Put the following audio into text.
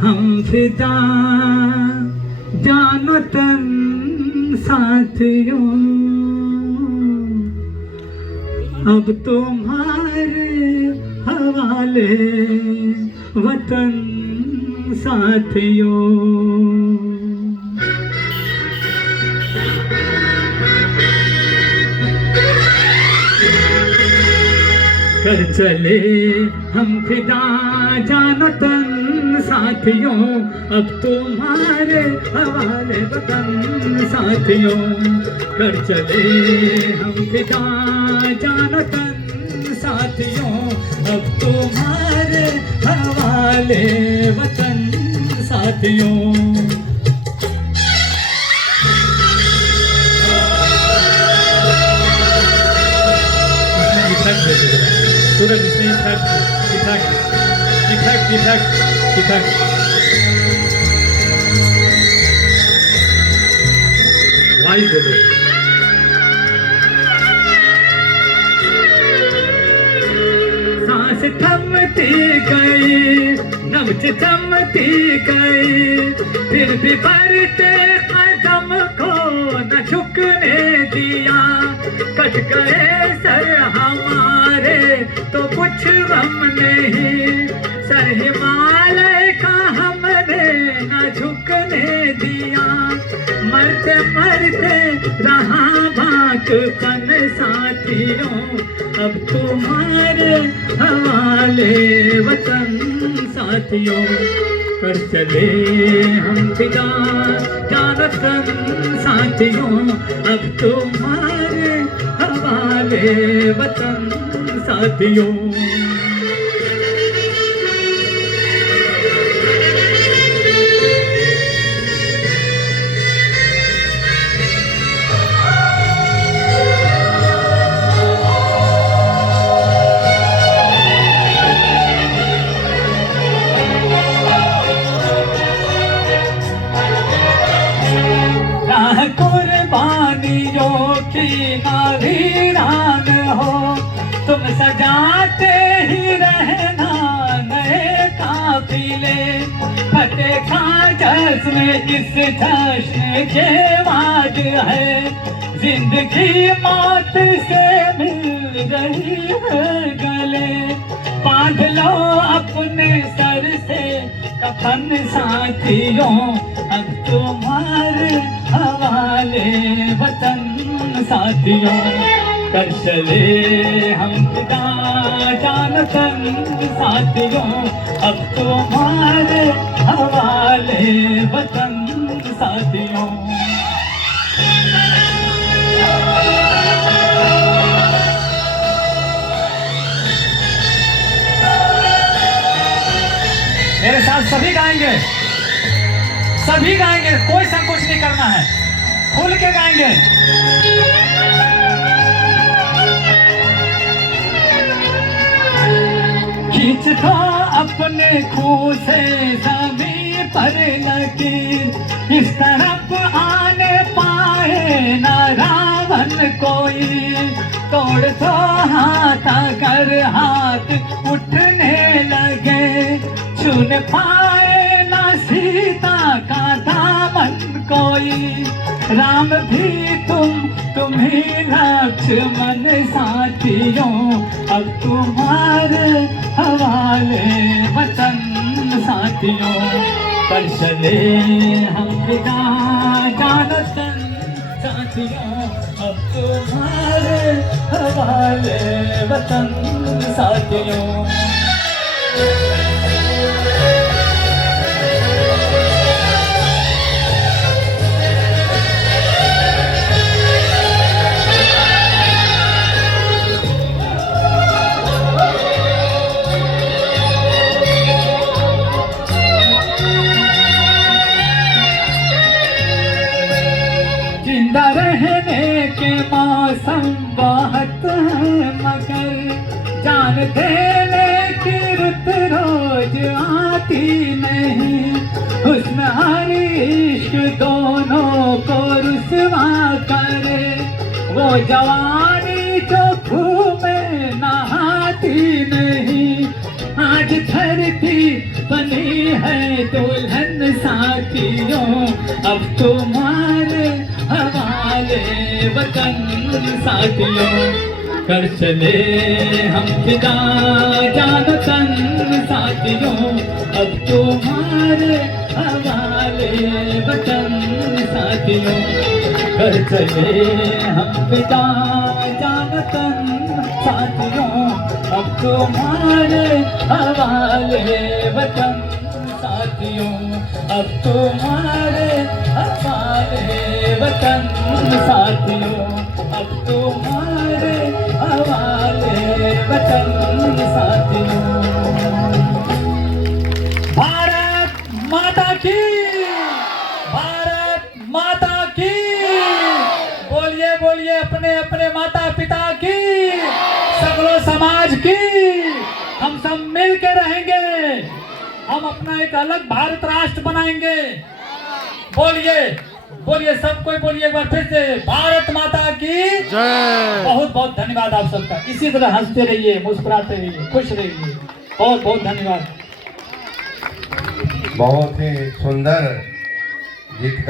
हम फिदा जानो तन साथियों, अब तुम्हारे हवाले वतन साथियों। कर चले हम फिदा जानो तन साथियों, अब तुम्हारे हवाले वतन साथियों। कर चले हम फिदा जानो तन साथियों, अब तुम्हारे हवाले वतन साथियों। सूरज इसमें इफेक्ट वाइस दे दो। सांस थमती गई, नब्ज थमती गई, फिर भी बढ़ते कदम को न झुकने दिया। कट गए सर हमारे तो कुछ गम नहीं, सर हिमालय का हमने न झुकने दिया। मरते मरते रहा भागपन साथियों, अब तुम्हारे हवाले वतन साथियों। कर चले हम फिदा जानो तन साथियों, अब तुम्हारे हवाले वतन साथियों। कुर्बानियों की नावीरान हो, तुम सजाते ही रहना नए काफिले। फतेह का जश्न इस जश्न के बाद है, जिंदगी मौत से मिल रही है गले। बांध लो अपने सर से कफन साथियों, अब तुम्हारे हवाले वतन साथियों। कर चले हम फिदा जानो तन साथियों, अब तुम्हारे हवाले वतन साथियों। मेरे साथ सभी गाएंगे, सभी गाएंगे, कोई संकोच नहीं करना है, खुल के गाएंगे। खींच दो अपने खून से जमीन पर लकीर, इस तरफ आने पाए ना रावण कोई। तोड़ दो हाथ अगर हाथ उठने लगे, छूने पाए ना सीता का दामन कोई। राम भी तुम ही लक्ष्मण साथियों, अब तुम्हारे हवाले वतन साथियों। कर चले हम फिदा जानो तन साथियों, अब तुम्हारे हवाले वतन साथियों। जिंदा रहने के मौसम बहुत है, मगर जान देने की रुत रोज आती नहीं। हुस्न और इश्क दोनों को रुसवा करे, वो जवानी जो घूमे नहाती नहीं। आज धरती बनी हैं दुल्हन साथियों, अब तुम्हारे हवाले वतन साथियों। कर चले हम फिदा जान तन साथियों, अब तुम्हारे हवाले वतन साथियों। कर चले हम फिदा जान तन साथियों, अब तुम्हारे हवाले वतन साथियों। अब तुम्हारे हवाले वतन साथियों, अब तुम्हारे हवाले वतन साथियों। भारत माता की, भारत माता की। बोलिए बोलिए अपने अपने माता पिता की, सगलों समाज की। हम सब मिल के रहेंगे, हम अपना एक अलग भारत राष्ट्र बनाएंगे। बोलिए बोलिए सब कोई बोलिए एक बार फिर से, भारत माता की जय। बहुत बहुत धन्यवाद आप सबका। इसी तरह हंसते रहिए, मुस्कुराते रहिए, खुश रहिए। बहुत बहुत धन्यवाद। बहुत ही सुंदर गीत का